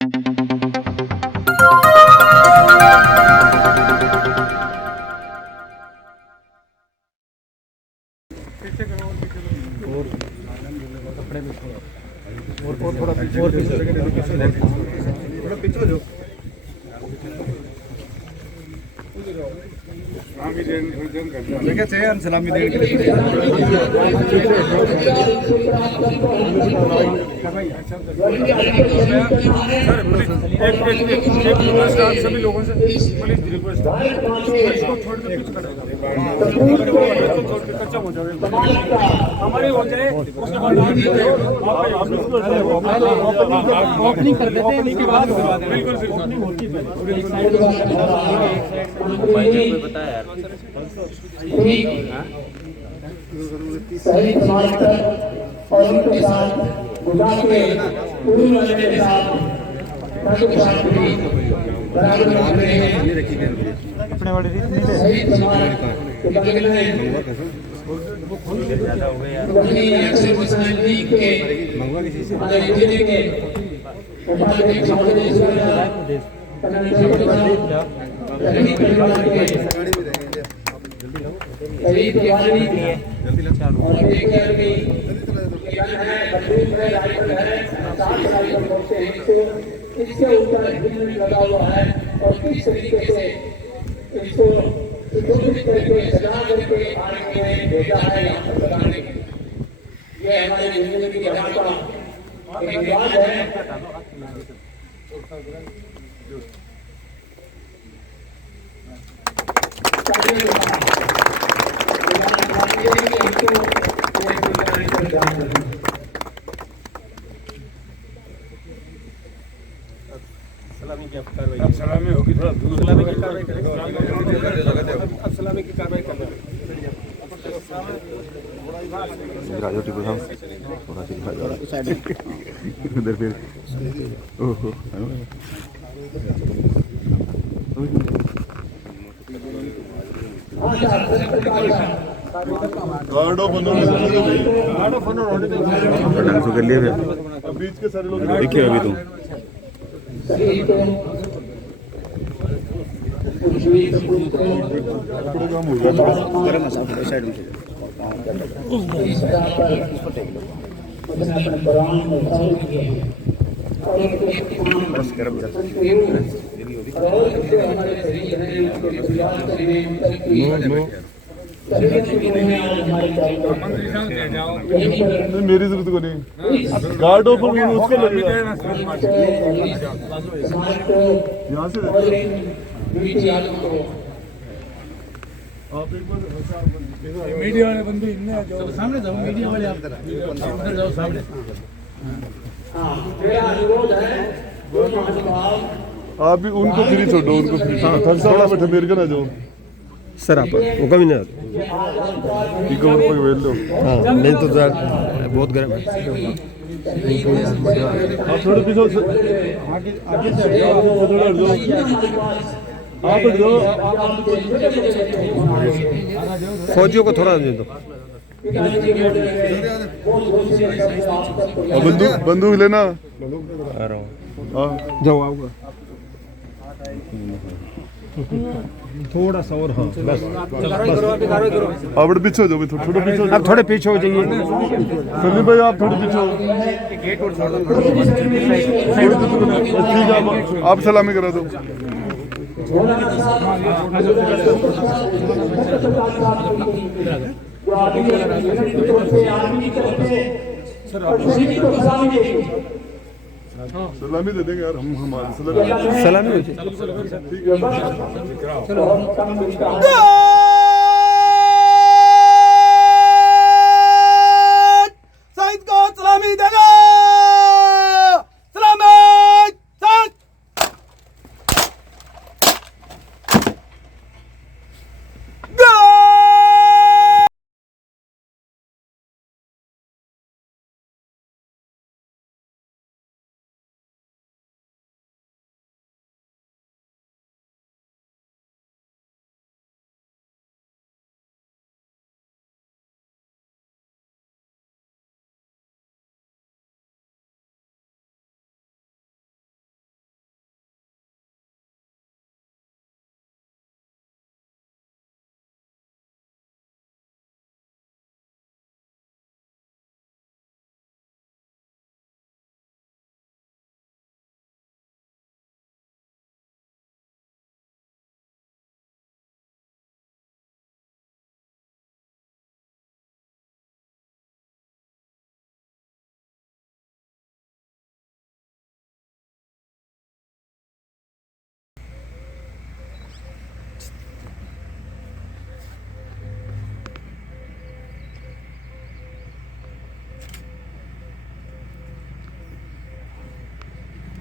कपड़े में थोड़ा पीछे जो लेके चाहिए सलामी देने के लिए सभी लोगों से पुलिस रिक्वेस्ट इसको छोड़ के कुछ करेगा कच्चा हो जाएगा हमारी हो जाए उसके बाद ओपनिंग कर देते हैं उसके बाद बिल्कुल ओपनिंग होती है बताया सही समाचार और उनके साथ गुजार के पूरी नजर के साथ बराबर अपने वाली रीत नहीं सही समाचार के बगल में वही एक्सरसाइज लीग के हमारे जिले के उपाध्यक्ष महोदय शहीद वाली और देखकर भी गन है बंदूक है राइफल है 7 राइफल बॉक्स है इसके ऊपर हेलमेट लगा हुआ है और किस तरीके से इसको सुरक्षित करके सजा करके आर्मी में भेजा है यहाँ पर लगाने के लिए ये हमारे जिंदगी की जान का एक बात है अब सलामी होगी थोड़ा सलामी की कार्रवाई करेंगे अब सलामी की कार्रवाई करना राजो टिपू साहब थोड़ा सी साइड इधर फिर ओहो गार्ड ऑफ ऑनर डांस कर लिया फिर बीच के सारे लोग देखिए अभी तुम काम हो गया साइड में इस तरह पर उसने अपने कुरान में कौल किए हैं और उनके और जो हमारे शहीद हैं उनके परिवार के हैं मेरी जरूरत को नहीं गार्ड ऑफ ऑनर उसको लगेगा यहाँ से आप एक बार मीडिया वाले बंदे इनने जाओ सामने जाओ मीडिया वाले आप उधर जाओ सामने मेरा अनुरोध है आप भी उनको फ्री छोड़ो उनको फ्री थोड़ा बैठे मेरे को ना जाओ सर आप वो कभी नहीं ठीक है ऊपर वेल लो हाँ नहीं तो सर बहुत गर्म है आप थोड़े पीछे आगे आगे से हट जाओ आप हट जाओ फौजियों को थोड़ा दे दो बंदूक बंदूक लेना आ रहा हूँ हाँ जाओ आऊँगा थोड़ा सा और हाँ बस आप पीछे हो जाओ थोड़ा पीछे आप थोड़े पीछे हो जाइए सलीम भाई आप थोड़े पीछे हो ठीक है आप सलामी करा दो सलामी दे देंगे यार हम हमारे सलामी ठीक है शहीद को सलामी देगा सलामी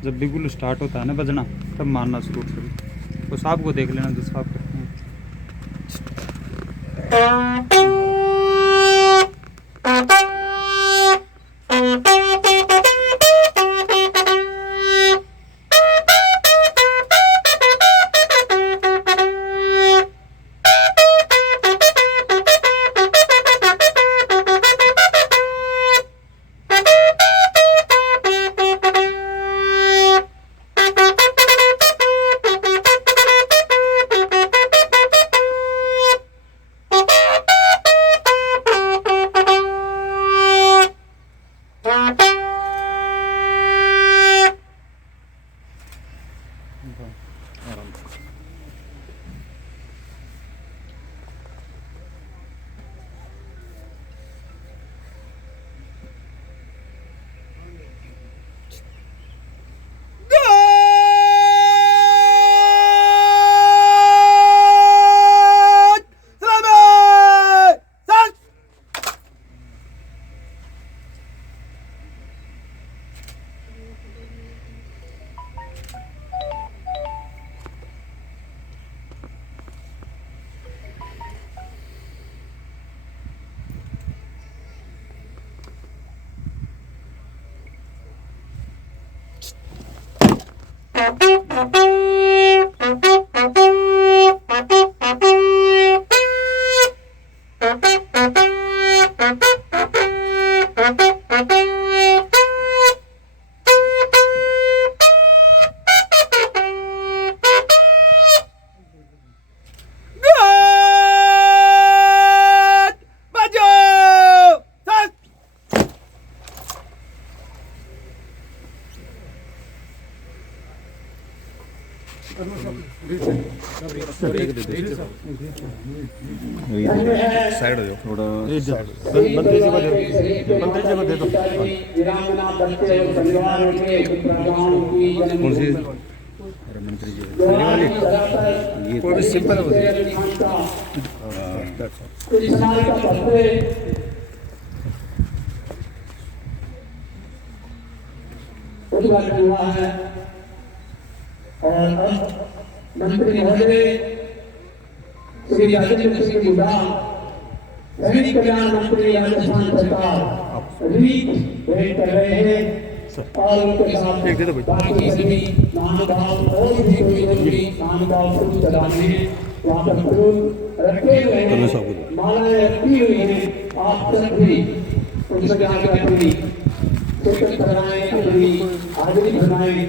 जब बिगुल स्टार्ट होता है ना बजना तब मारना शुरू करो। तो सांप को देख लेना जो सांप करते हैं। साइड हो जाओ थोड़ा। मंत्री जी को दे दो, मंत्री जी को दे दो। वीरांगना बच्चे और परिवार के उत्तराधिकारियों की कौन सी? अरे मंत्री जी ये कोई भी सिंपल हो कुछ समाज का पत्र उद्घाटन हुआ है और मंत्री महोदय श्री राजेंद्र सिंह गुप्ता सैनिक कल्याण मंत्री राजस्थान सरकार रीत भेंट कर रहे हैं और उनके साथ बाकी सभी महानुभाव और भी कोई जरूरी महानुभाव फूल चढ़ाने हैं। वहाँ पर फूल रखे हुए हैं, मालाएं रखी हुई हैं। आप सब भी उनसे जाकर अपनी शिरकत कराएं, अपनी हाजिरी बनाएं।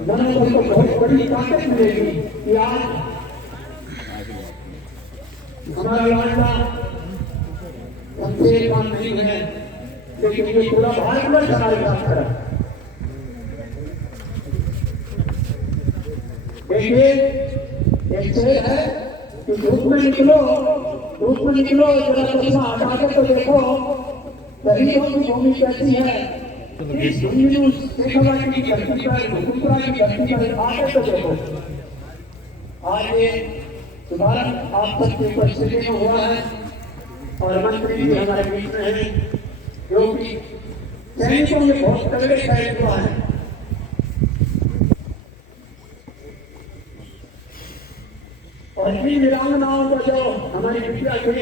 मनोबल को बहुत बड़ी ताकत मिलेगी कि आज हमारा इलाका हमसे काम नहीं है, लेकिन ये पूरा भारत में हमारे काम कर रहा है। देखिए एक शेर है कि धूप में निकलो जरा पैसा हटाकर तो देखो गरीबों की भूमि कैसी है। इस भूमि शेखवा की धरती पर भूपुरा की धरती पर आकर तो देखो। आज ये शुभारंभ आप सबकी उपस्थिति में हुआ है और मंत्री जी हमारे बीच में है जो कि सैनिकों में बहुत तगड़े सैनिक हुआ है। और इन वीरांगनाओं का जो हमारी बिटिया की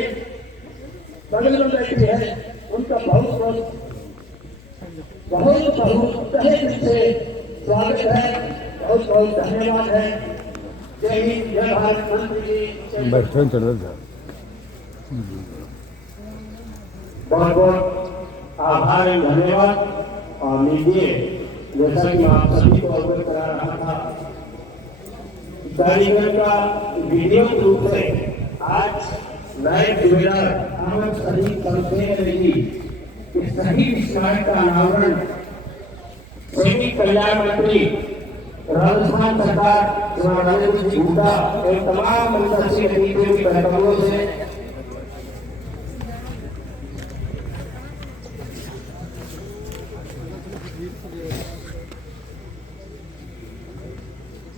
बगल में बैठी है उनका बहुत तहे दिल से स्वागत है, बहुत बहुत धन्यवाद है। जय हिंद, जय भारत। मंत्री जी बहुत बहुत आभार एवं धन्यवाद। और लीजिए जैसा कि आप सभी को अवगत करा रहा था, कारीगर का वीडियो रूप से आज live webinar Ahmad Salim company रहेगी। इस सही स्मारक का अनावरण सैनिक कल्याण मंत्री राजस्थान सरकार राजेंद्र सिंह गुप्ता और तमाम मंत्री के कार्यक्रमों से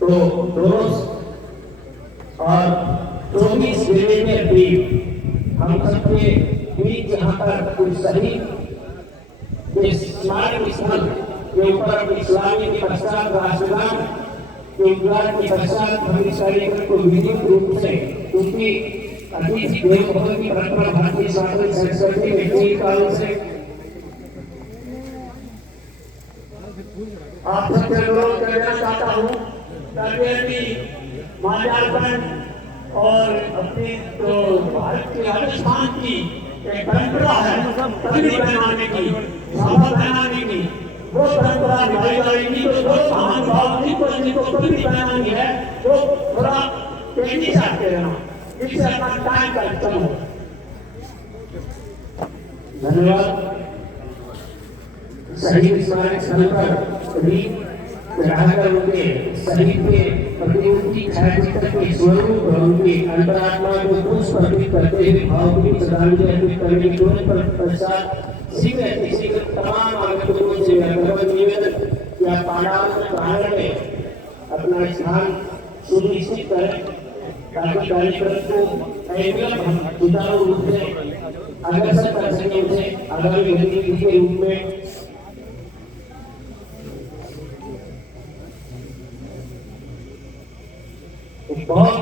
तो दोस्त और 24 जिले में भी हम सबके बीच यहाँ पर कुछ सही जिस स्मारक स्थल के ऊपर इस्लामी के पश्चात राष्ट्रगान के उद्गार के पश्चात हम इस कार्यक्रम को विधिवत रूप से क्योंकि अतिथि देवो भव की परंपरा भारतीय सांस्कृतिक संस्कृति में कई काल से आप सबसे अनुरोध करना चाहता हूँ ताकि माल्यार्पण और अपने जो भारत के राजस्थान की एक परंपरा है पगड़ी पहनाने की, साफा पहनाने की, वो परंपरा निभाई जाएगी। तो जो महानुभाव जिनको पगड़ी पहनानी है वो थोड़ा तेजी से आते रहना, जिससे अपना टाइम का कम हो। धन्यवाद। शहीद स्मारक स्थल पर भी चढ़ाकर उनके शहीद के प्रतिमूर्ति छायाचित्र के स्वरूप और उनकी अंतरात्मा को पुष्प अर्पित करते हुए भावभीनी श्रद्धांजलि अर्पित करने के तुरंत पश्चात शीघ्र तमाम आगंतुकों से निवेदन या पांडाल प्रांगण में अपना स्थान सुनिश्चित करें ताकि कार्यक्रम को एकदम सुचारू रूप से अग्रसर कर सके उसे आगामी गतिविधि के रूप में। बहुत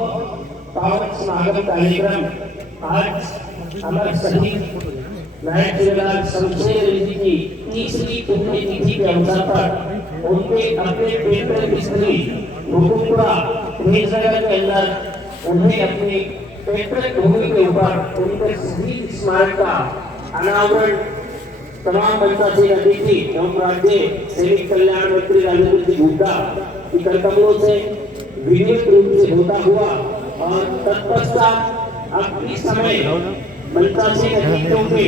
पावन समागम कार्यक्रम आज अमर शहीद नायक जवाहरलाल शमशेर जी की तीसरी पुण्यतिथि के अवसर पर उनके अपने पैतृक स्थली हुकुमपुरा देशनगर के अंदर उन्हें अपनी पैतृक भूमि के ऊपर उनके शहीद स्मारक का अनावरण तमाम जनता से अतिथि एवं राज्य सैनिक कल्याण मंत्री राजेंद्र जी हुड्डा की करकमलों से विधिवत रूप से होता हुआ और तत्पश्चात अब इस समय मंचासीन अतिथियों के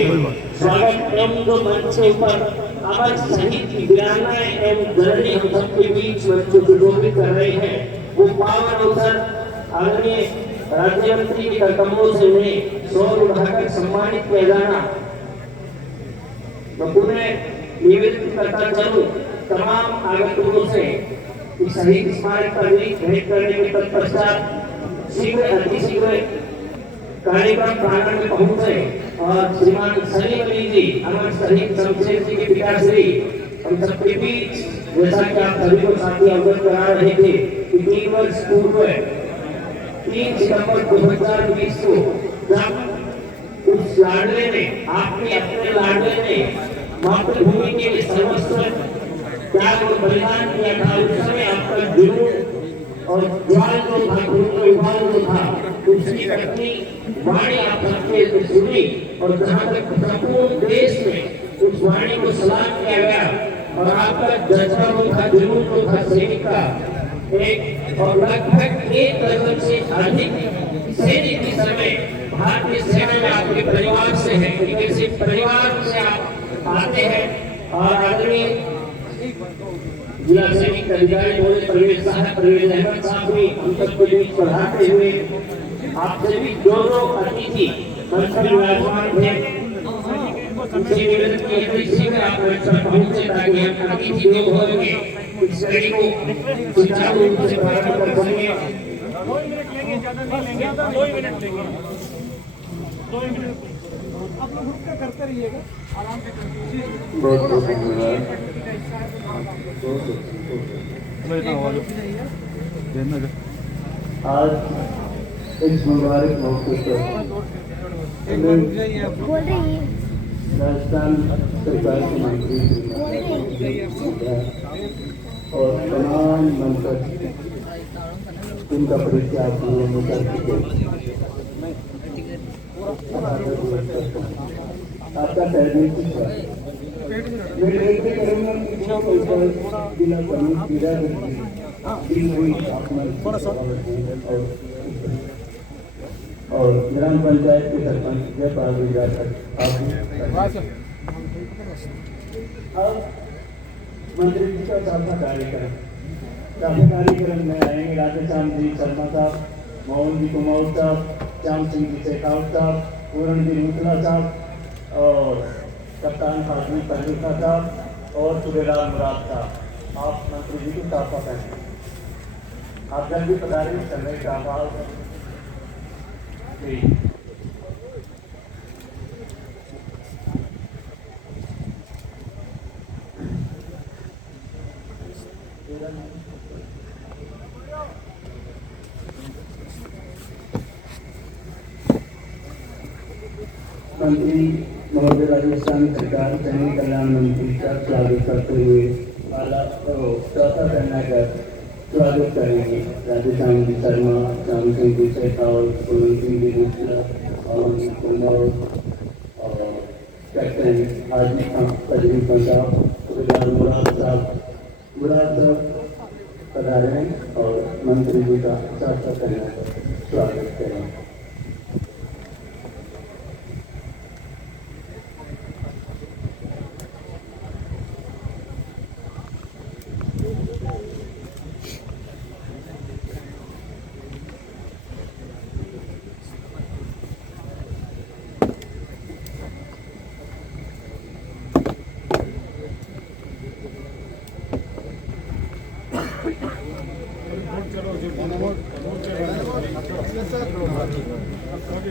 स्वागत एवं जो मंच के ऊपर अमर शहीद की वीरांगनाएं एवं जननी हम सबके बीच मंच को सुशोभित कर रहे हैं, वो पावन अवसर आदरणीय राज्य मंत्री के करकमलों से उन्हें सौर उठाकर सम्मानित किया जाना। मैं पुनः निवेदन करता चलूं तमाम आगंतुकों से शहीद स्मारक पर भेंट करने के तत्पश्चात शीघ्र अतिशीघ्र कार्यक्रम प्रांगण में पहुंचे और श्रीमान सलीम अली जी अमर शहीद शमशेर जी के पिताश्री हम सबके बीच जैसा कि आप सभी को साथी अवगत करा रहे थे कि 3 वर्ष पूर्व 3 सितंबर 2020 को जब उस लाडले ने आपके अपने लाडले ने मातृभूमि के लिए सर्वस्व त्याग और बलिदान किया था, उस समय आपका जुनून और ज्वाल जो था, उबाल जो था, उसकी अपनी वाणी आप सबके सुनी और जहाँ तक संपूर्ण देश में उस वाणी को सलाम किया गया और आपका जज्बा जो था, जुनून जो था सैनिक का एक और लगभग 1 दर्जन से अधिक सैनिक इस समय भारतीय सेना में आपके परिवार से है, किसी परिवार से आप आते हैं और आदरणीय जिला सैनिक अधिकारी महोदय परवेज अहमद साहब भी हम सबको बीच पढ़ाते हुए आप सभी जो अतिथि मंच पर विराजमान थे उनसे निवेदन किया कि शीघ्र आप मंच पर पहुंचे ताकि हम अतिथि देवो भव के इस कड़ी को सुचारू रूप से प्रारंभ कर सकें। 2 मिनट लेंगे, ज्यादा नहीं लेंगे, 2 मिनट लेंगे, 2 मिनट आप लोग रुक कर करते रहिएगा, आराम से करते। बहुत धन्यवाद। आज इस मुबारक मौके पर राजस्थान सरकार के मंत्री और तमाम मंत्री उनका परिचय आप लोगों ने कर चुके। आपका तहरीर मैं विनती करूंगा कि जिला प्रमुख क्रीड़ा और ग्राम पंचायत के सरपंच जयपाल मंत्री जी का साफा कार्यक्रम में आएंगे राधेश्याम जी शर्मा साहब, मोहन जी कुमार साहब, श्याम सिंह जी शेखावत साहब, पूरण जी मुखला साहब और कप्तान फाजमी पंजुका साहब और सूबेदार मुराद साहब। आप मंत्री जी की साफा पहने, आप जल्दी पधारें, समय का अभाव है। मुख्यमंत्री महोदय राजस्थान सरकार सैनिक कल्याण मंत्री का स्वागत करते हुए चौथा करना कर स्वागत करेंगे राधेश्याम जी शर्मा, श्याम सिंह जी शेखावत, पूरन सिंह जी मिश्रा और कैप्टन हाजी खान तजरी साहब, मुराद साहब पधारे और मंत्री जी का चर्चा करने का स्वागत करें।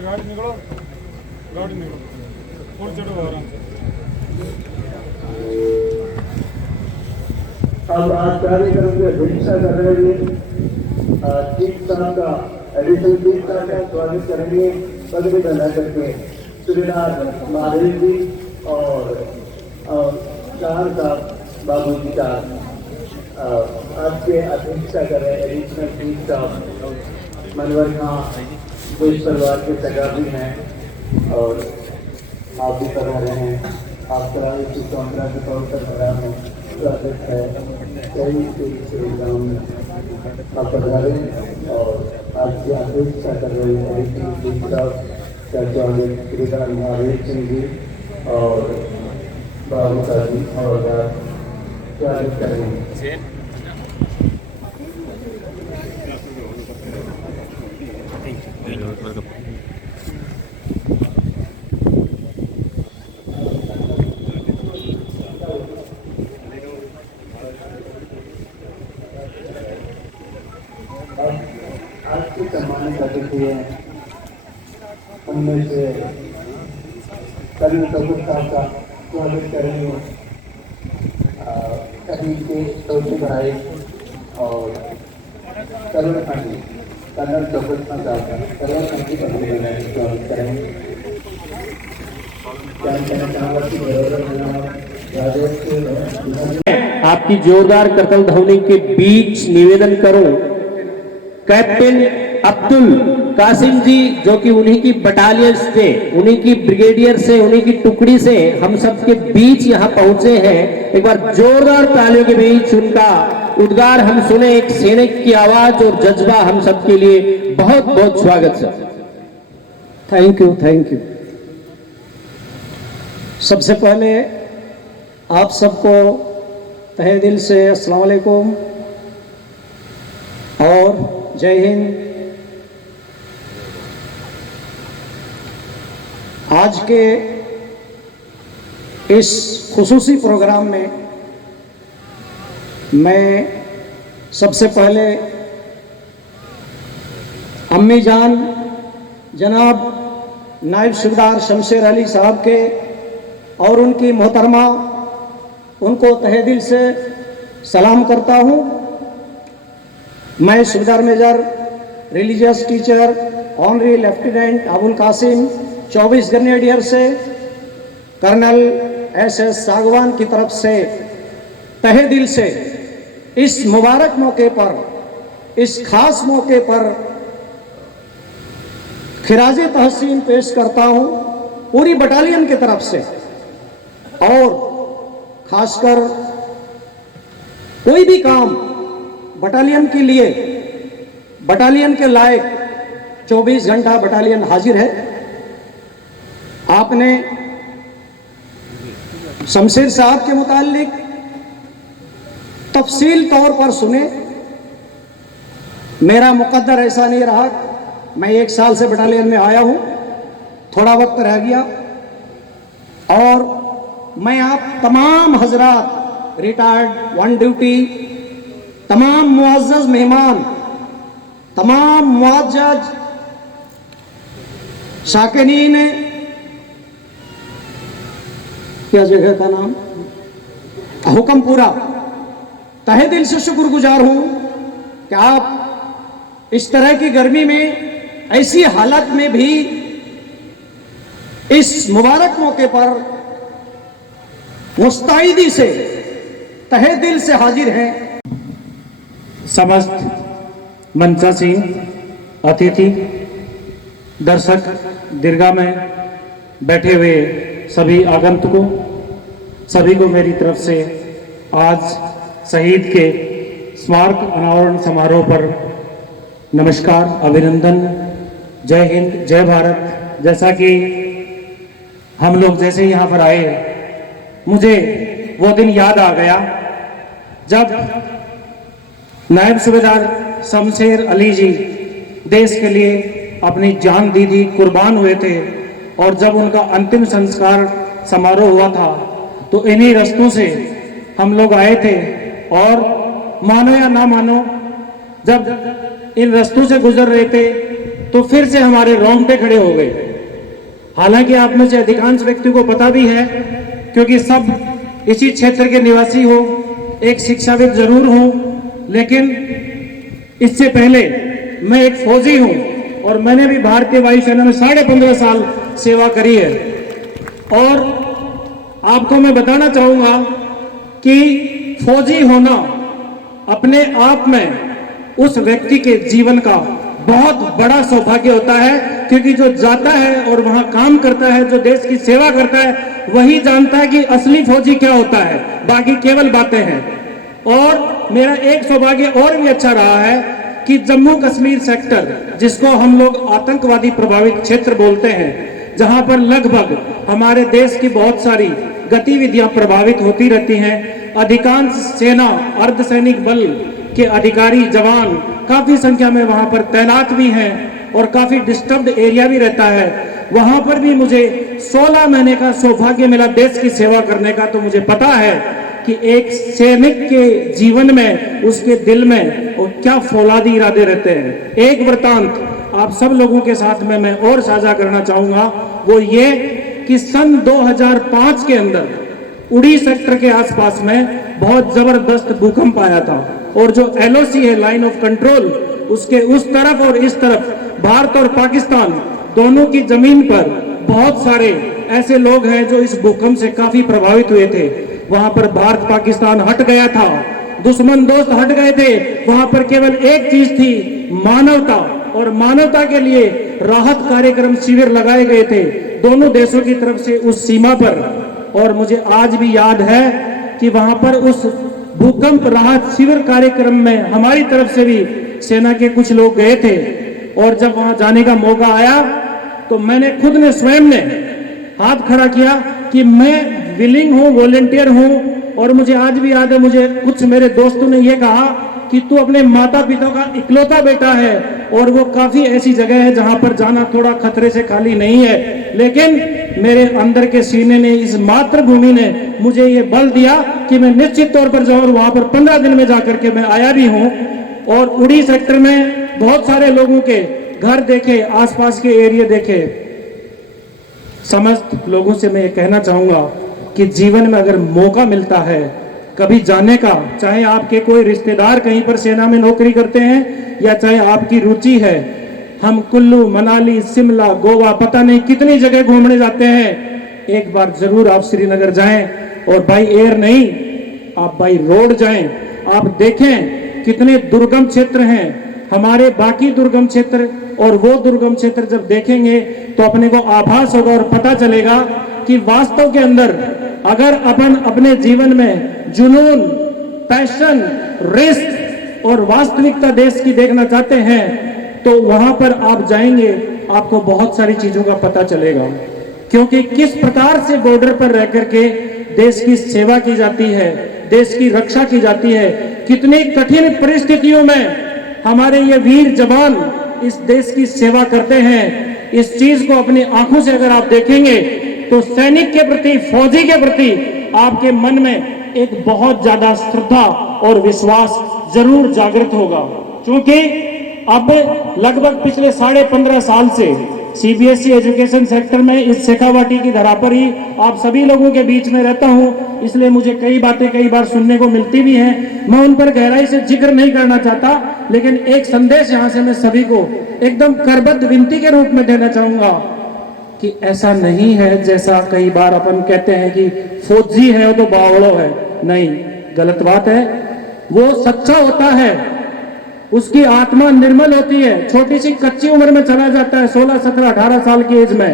गाड़ी निकलो और चढ़ो आराम से। अब आज कार्यक्रम की अध्यक्षता कर रहे हैं चीफ साहब का एडिशनल चीफ साहब का स्वागत करेंगे पदवी बना करके सूर्यनाथ महादेव जी और चार साहब बाबू जी का आज के अध्यक्षता कर रहे एडिशनल चीफ साहब मनवर खां जो इस परिवार के सगा भी हैं और आप भी पढ़ा रहे हैं। आपका इस कामरा के तौर पर बड़ा में स्वागत है। कई एग्जाम आप पढ़ा रहे हैं और आज की अध्यक्षता कर रहे हैं श्रीकांत महावीर सिंह जी और बाबू का जी और स्वागत करेंगे। आज की सम्मानित अतिथि हैं उनमें से कर्नल कपूर साहब का स्वागत करेंगे। कभी के छोटे भाई और कर्नल कपूर साहब का कर्नल स्वागत करेंगे। आपकी जोरदार करतल ध्वनि के बीच निवेदन करूं कैप्टन अब्दुल कासिम जी जो कि उन्हीं की बटालियन से, उन्हीं की ब्रिगेडियर से, उन्हीं की टुकड़ी से हम सबके बीच यहां पहुंचे हैं। एक बार जोरदार तालियों के बीच उनका उद्गार हम सुने, एक सैनिक की आवाज और जज्बा हम सबके लिए बहुत बहुत स्वागत सर। Thank you. सबसे पहले आप सबको तहे दिल से अस्सलाम वालेकुम और जय हिंद। आज के इस खुसूसी प्रोग्राम में मैं सबसे पहले अम्मी जान जनाब नायब सूबेदार शमशेर अली साहब के और उनकी मोहतरमा उनको तहे दिल से सलाम करता हूँ। मैं सूबेदार major religious teacher honorary lieutenant Abul Qasim 24 grenadier से कर्नल SS सागवान की तरफ से तहे दिल से इस मुबारक मौके पर, इस खास मौके पर खिराजे तहसीन पेश करता हूँ पूरी बटालियन की तरफ से। और खासकर कोई भी काम बटालियन के लिए, बटालियन के लायक 24 घंटा बटालियन हाजिर है। आपने शमशेर साहब के मुतालिक तफसील तौर पर सुने। मेरा मुकद्दर ऐसा नहीं रहा, मैं 1 साल से बटालियन में आया हूं, थोड़ा वक्त रह गया और मैं आप तमाम हजरात रिटायर्ड ऑन ड्यूटी, तमाम मुअज़्ज़ज़ मेहमान, तमाम मुअज़्ज़ज़ शाकिनीन, क्या जगह का नाम, हुक्मपुरा, तहे दिल से शुक्रगुजार हूं कि आप इस तरह की गर्मी में, ऐसी हालत में भी इस मुबारक मौके पर मुस्तैदी से तहे दिल से हाजिर हैं। समस्त मंचासीन अतिथि, दर्शक, दीर्घा में बैठे हुए सभी आगंतुकों, सभी को मेरी तरफ से आज शहीद के स्मारक अनावरण समारोह पर नमस्कार, अभिनंदन, जय हिंद, जय भारत। जैसा कि हम लोग जैसे ही यहाँ पर आए, मुझे वो दिन याद आ गया जब नायब सूबेदार शमशेर अली जी देश के लिए अपनी जान दी थी, कुर्बान हुए थे, और जब उनका अंतिम संस्कार समारोह हुआ था तो इन्हीं रास्तों से हम लोग आए थे। और मानो या ना मानो, जब इन रास्तों से गुजर रहे थे तो फिर से हमारे रोंगटे खड़े हो गए। हालांकि आप में से अधिकांश व्यक्ति को पता भी है, क्योंकि सब इसी क्षेत्र के निवासी हो, एक शिक्षाविद जरूर हो, लेकिन इससे पहले मैं एक फौजी हूं और मैंने भी भारतीय वायुसेना में 15.5 साल सेवा करी है। और आपको मैं बताना चाहूंगा कि फौजी होना अपने आप में उस व्यक्ति के जीवन का बहुत बड़ा सौभाग्य होता है, क्योंकि जो जाता है और वहां काम करता है, जो देश की सेवा करता है, वही जानता है कि असली फौजी क्या होता है, बाकी केवल बातें हैं। और मेरा एक सौभाग्य और भी अच्छा रहा है कि जम्मू कश्मीर सेक्टर, जिसको हम लोग आतंकवादी प्रभावित क्षेत्र बोलते हैं, जहां पर लगभग हमारे देश की बहुत सारी गतिविधियां प्रभावित होती रहती हैं, अधिकांश सेना, अर्धसैनिक बल के अधिकारी, जवान काफी संख्या में वहां पर तैनात भी हैं और काफी डिस्टर्ब्ड एरिया भी रहता है। वहां पर भी मुझे 16 महीने का सौभाग्य मिला देश की सेवा करने का। तो मुझे पता है कि एक सैनिक के जीवन में, उसके दिल में और क्या फौलादी इरादे रहते हैं। एक वृतांत आप सब लोगों के साथ में मैं और साझा करना चाहूंगा, वो ये कि सन 2005 के अंदर उड़ी सेक्टर के आसपास में बहुत जबरदस्त भूकंप आया था, और जो LOC है, लाइन ऑफ कंट्रोल, उसके उस तरफ और इस तरफ भारत और पाकिस्तान दोनों की जमीन पर बहुत सारे ऐसे लोग हैं जो इस भूकंप से काफी प्रभावित हुए थे। वहां पर भारत पाकिस्तान हट गया था, दुश्मन दोस्त हट गए थे। वहां पर केवल एक चीज थी, मानवता, और मानवता के लिए राहत कार्यक्रम शिविर लगाए गए थे दोनों देशों की तरफ से उस सीमा पर। और मुझे आज भी याद है कि वहां पर उस भूकंप राहत शिविर कार्यक्रम में हमारी तरफ से भी सेना के कुछ लोग गए थे। और जब वहां जाने का मौका आया तो मैंने खुद ने, स्वयं ने हाथ खड़ा किया कि मैं विलिंग हूं, वॉलंटियर हूं। और मुझे आज भी याद है, मुझे कुछ मेरे दोस्तों ने यह कहा कि तू अपने माता पिता का इकलौता बेटा है, और वो काफी ऐसी जगह है जहां पर जाना थोड़ा खतरे से खाली नहीं है। लेकिन मेरे अंदर के सीने ने, इस मातृभूमि ने मुझे ये बल दिया कि मैं निश्चित तौर पर जाऊं, और वहां पर 15 दिन में जाकर के मैं आया भी हूं। और उड़ी सेक्टर में बहुत सारे लोगों के घर देखे, आसपास के एरिया देखे। समस्त लोगों से मैं ये कहना चाहूंगा कि जीवन में अगर मौका मिलता है कभी जाने का, चाहे आपके कोई रिश्तेदार कहीं पर सेना में नौकरी करते हैं या चाहे आपकी रुचि है, हम कुल्लू, मनाली, शिमला, गोवा, पता नहीं कितनी जगह घूमने जाते हैं। एक बार जरूर आप श्रीनगर जाएं, और बाई एयर नहीं, आप बाई रोड जाएं। आप देखें कितने दुर्गम क्षेत्र हैं हमारे, बाकी दुर्गम क्षेत्र और वो दुर्गम क्षेत्र जब देखेंगे तो अपने को आभास होगा और पता चलेगा कि वास्तव के अंदर अगर अपन अपने जीवन में जुनून, पैशन, रिस्क और वास्तविकता देश की देखना चाहते हैं तो वहां पर आप जाएंगे, आपको बहुत सारी चीजों का पता चलेगा। क्योंकि किस प्रकार से बॉर्डर पर रह करके देश की सेवा की जाती है, देश की रक्षा की जाती है, कितनी कठिन परिस्थितियों में हमारे ये वीर जवान इस देश की सेवा करते हैं। इस चीज को अपनी आंखों से अगर आप देखेंगे तो सैनिक के प्रति, फौजी के प्रति आपके मन में एक बहुत ज्यादा श्रद्धा और विश्वास जरूर जागृत होगा। क्योंकि अब लगभग पिछले 15.5 साल से CBSE एजुकेशन सेक्टर में इस शेखावाटी की धरा पर ही आप सभी लोगों के बीच में रहता हूं, इसलिए मुझे कई बातें कई बार सुनने को मिलती भी हैं। मैं उन पर गहराई से जिक्र नहीं करना चाहता, लेकिन एक संदेश यहां से मैं सभी को एकदम करबद्ध विनती के रूप में देना चाहूंगा कि ऐसा नहीं है जैसा कई बार अपन कहते हैं कि फौजी है तो बावड़ो है। नहीं, गलत बात है। वो सच्चा होता है, उसकी आत्मा निर्मल होती है, छोटी सी कच्ची उम्र में चला जाता है 16, 17, 18 साल की एज में,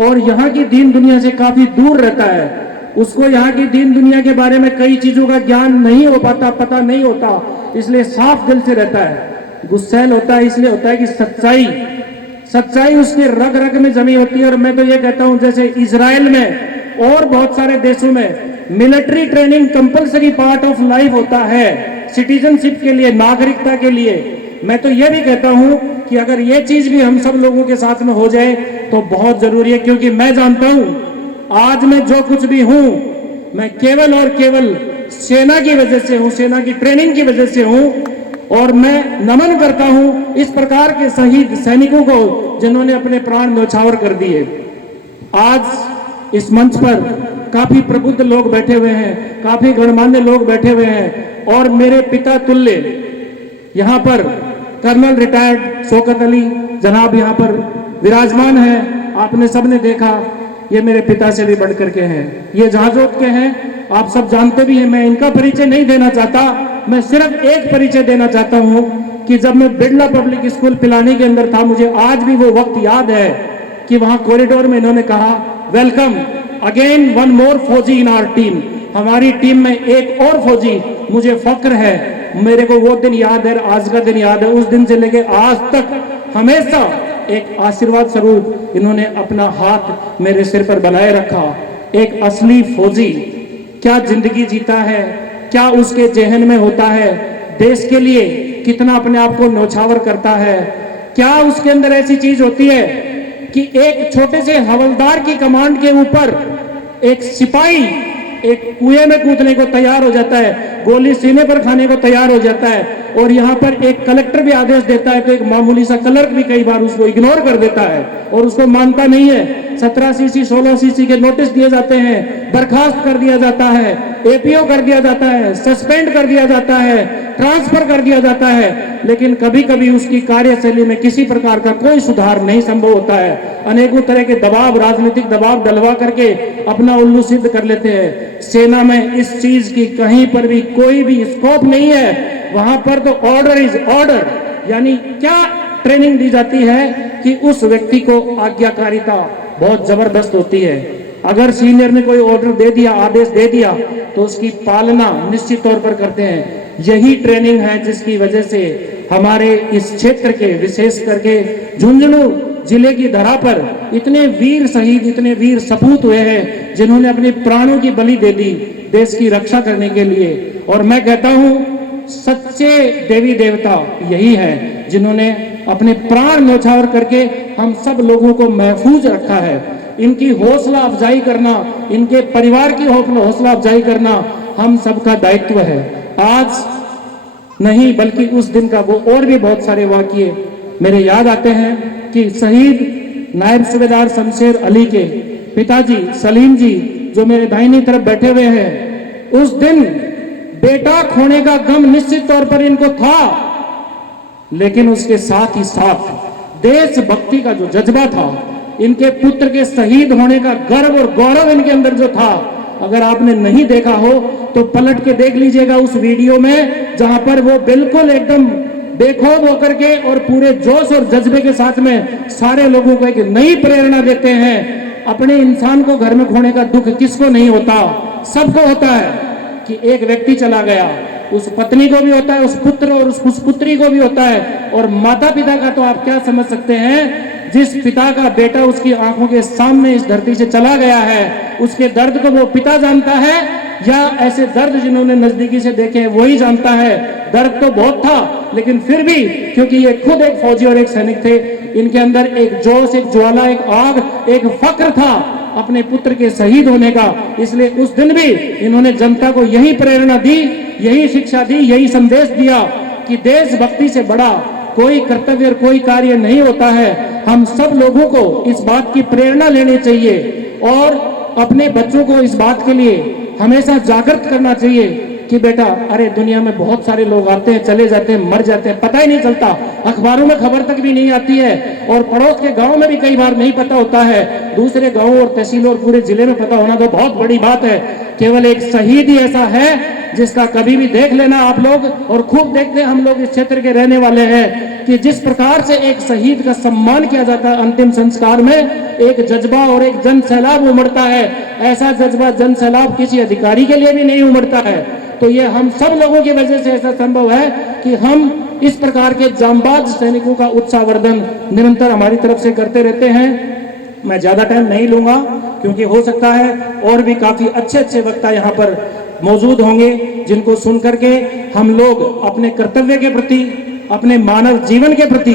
और यहाँ की दीन दुनिया से काफी दूर रहता है। उसको यहाँ की दीन दुनिया के बारे में कई चीजों का ज्ञान नहीं हो पाता, पता नहीं होता, इसलिए साफ दिल से रहता है। गुस्सैल होता है इसलिए होता है कि सच्चाई उसके रग रग में जमी होती है। और मैं तो ये कहता हूं, जैसे इजराइल में और बहुत सारे देशों में military training compulsory part of life होता है सिटीजनशिप के लिए, नागरिकता के लिए। मैं तो ये भी कहता हूं कि अगर ये चीज भी हम सब लोगों के साथ में हो जाए तो बहुत जरूरी है, क्योंकि मैं जानता हूं आज मैं जो कुछ भी हूं मैं केवल और केवल सेना की वजह से हूं, सेना की ट्रेनिंग की वजह से हूं। और मैं नमन करता हूं इस प्रकार के शहीद सैनिकों को जिन्होंने अपने प्राण न्यौछावर कर दिए। आज इस मंच पर काफी प्रबुद्ध लोग बैठे हुए हैं, काफी गणमान्य लोग बैठे हुए हैं, और मेरे पिता तुल्य यहाँ पर कर्नल रिटायर्ड शौकत अली जनाब यहाँ पर विराजमान है। आपने सबने देखा, ये मेरे पिता से भी बढ़ करके हैं, ये जहाजोत के हैं, आप सब जानते भी हैं। मैं इनका परिचय नहीं देना चाहता, मैं सिर्फ एक परिचय देना चाहता हूं कि जब मैं बिरला पब्लिक स्कूल पिलानी के अंदर था, मुझे आज भी वो वक्त याद है कि वहां कॉरिडोर में इन्होंने कहा, वेलकम अगेन वन मोर फौजी इन आवर टीम। हमारी टीम में एक और फौजी, मुझे फक्र है। मेरे को वो दिन याद है, आज का दिन याद है। उस दिन से लेके आज तक हमेशा एक आशीर्वाद स्वरूप इन्होंने अपना हाथ मेरे सिर पर बनाए रखा। एक असली फौजी क्या जिंदगी जीता है, क्या उसके जहन में होता है, देश के लिए कितना अपने आप को न्यौछावर करता है, क्या उसके अंदर ऐसी चीज होती है कि एक छोटे से हवलदार की कमांड के ऊपर एक सिपाही एक कुएं में कूदने को तैयार हो जाता है, गोली सीने पर खाने को तैयार हो जाता है। और यहाँ पर एक कलेक्टर भी आदेश देता है तो एक मामूली सा क्लर्क भी कई बार उसको इग्नोर कर देता है और उसको मानता नहीं है। 17 सीसी 16 सीसी के नोटिस दिए जाते हैं, बर्खास्त कर दिया जाता है, एपीओ कर दिया जाता है, सस्पेंड कर दिया जाता है, ट्रांसफर कर दिया जाता है, लेकिन कभी कभी उसकी कार्यशैली में किसी प्रकार का कोई सुधार नहीं संभव होता है। अनेकों तरह के दबाव, राजनीतिक दबाव डलवा करके अपना उल्लू सिद्ध कर लेते हैं। सेना में इस चीज की कहीं पर भी कोई भी स्कोप नहीं है। वहां पर तो ऑर्डर इज ऑर्डर, यानी क्या ट्रेनिंग दी जाती है कि उस व्यक्ति को आज्ञाकारिता बहुत जबरदस्त होती है। अगर सीनियर ने कोई ऑर्डर दे दिया, आदेश दे दिया, तो उसकी पालना निश्चित तौर पर करते हैं। यही ट्रेनिंग है जिसकी वजह से हमारे इस क्षेत्र के, विशेष करके झुंझुनू जिले की धरा पर इतने वीर शहीद, इतने वीर सपूत हुए हैं जिन्होंने अपने प्राणों की बलि दे दी देश की रक्षा करने के लिए। और मैं कहता हूं सच्चे देवी देवता यही हैं जिन्होंने अपने प्राण न्यौछावर करके हम सब लोगों को महफूज रखा है। इनकी हौसला अफजाई करना, इनके परिवार की हौसला अफजाई करना हम सबका दायित्व है। आज नहीं बल्कि उस दिन का वो और भी बहुत सारे वाकये मेरे याद आते हैं कि शहीद नायब सूबेदार शमशेर अली के पिताजी सलीम जी जो मेरे दाहिनी तरफ बैठे हुए हैं, उस दिन बेटा खोने का गम निश्चित तौर पर इनको था, लेकिन उसके साथ ही साथ देशभक्ति का जो जज्बा था, इनके पुत्र के शहीद होने का गर्व और गौरव इनके अंदर जो था, अगर आपने नहीं देखा हो तो पलट के देख लीजिएगा उस वीडियो में, जहां पर वो बिल्कुल एकदम बेखौफ होकर के और पूरे जोश और जज्बे के साथ में सारे लोगों को एक नई प्रेरणा देते हैं। अपने इंसान को घर में खोने का दुख किसको नहीं होता, सबको होता है कि एक व्यक्ति चला गया, उस पत्नी को भी होता है, उस पुत्र और उस पुत्री को भी होता है, और माता पिता का तो आप क्या समझ सकते हैं। जिस पिता का बेटा उसकी आंखों के सामने इस धरती से चला गया है, उसके दर्द को वो पिता जानता है या ऐसे दर्द जिन्होंने नजदीकी से देखे हैं वही जानता है। दर्द तो बहुत था, लेकिन फिर भी क्योंकि ये खुद एक फौजी और एक सैनिक थे, इनके अंदर एक जोश, एक ज्वाला, एक आग, एक फक्र था अपने पुत्र के शहीद होने का। इसलिए उस दिन भी इन्होंने जनता को यही प्रेरणा दी, यही शिक्षा दी, यही संदेश दिया कि देशभक्ति से बड़ा कोई कर्तव्य और कोई कार्य नहीं होता है। हम सब लोगों को इस बात की प्रेरणा लेनी चाहिए और अपने बच्चों को इस बात के लिए हमेशा जागृत करना चाहिए कि बेटा अरे दुनिया में बहुत सारे लोग आते हैं, चले जाते हैं, मर जाते हैं, पता ही नहीं चलता, अखबारों में खबर तक भी नहीं आती है, और पड़ोस के गांव में भी कई बार नहीं पता होता है, दूसरे गांव और तहसील और पूरे जिले में पता होना तो बहुत बड़ी बात है। केवल एक शहीद ही ऐसा है जिसका कभी भी देख लेना आप लोग, और खूब देखते हैं हम लोग इस क्षेत्र के रहने वाले हैं, कि जिस प्रकार से एक शहीद का सम्मान किया जाता है अंतिम संस्कार में, एक जज्बा और एक जन सैलाब उमड़ता है। ऐसा जज्बा जन सैलाब किसी अधिकारी के लिए भी नहीं उमड़ता है। तो ये हम सब लोगों की वजह से ऐसा संभव है कि हम इस प्रकार के जांबाज सैनिकों का उत्साहवर्धन निरंतर हमारी तरफ से करते रहते हैं। मैं ज्यादा टाइम नहीं लूंगा क्योंकि हो सकता है और भी काफी अच्छे अच्छे वक्ता यहाँ पर मौजूद होंगे, जिनको सुन करके हम लोग अपने कर्तव्य के प्रति, अपने मानव जीवन के प्रति,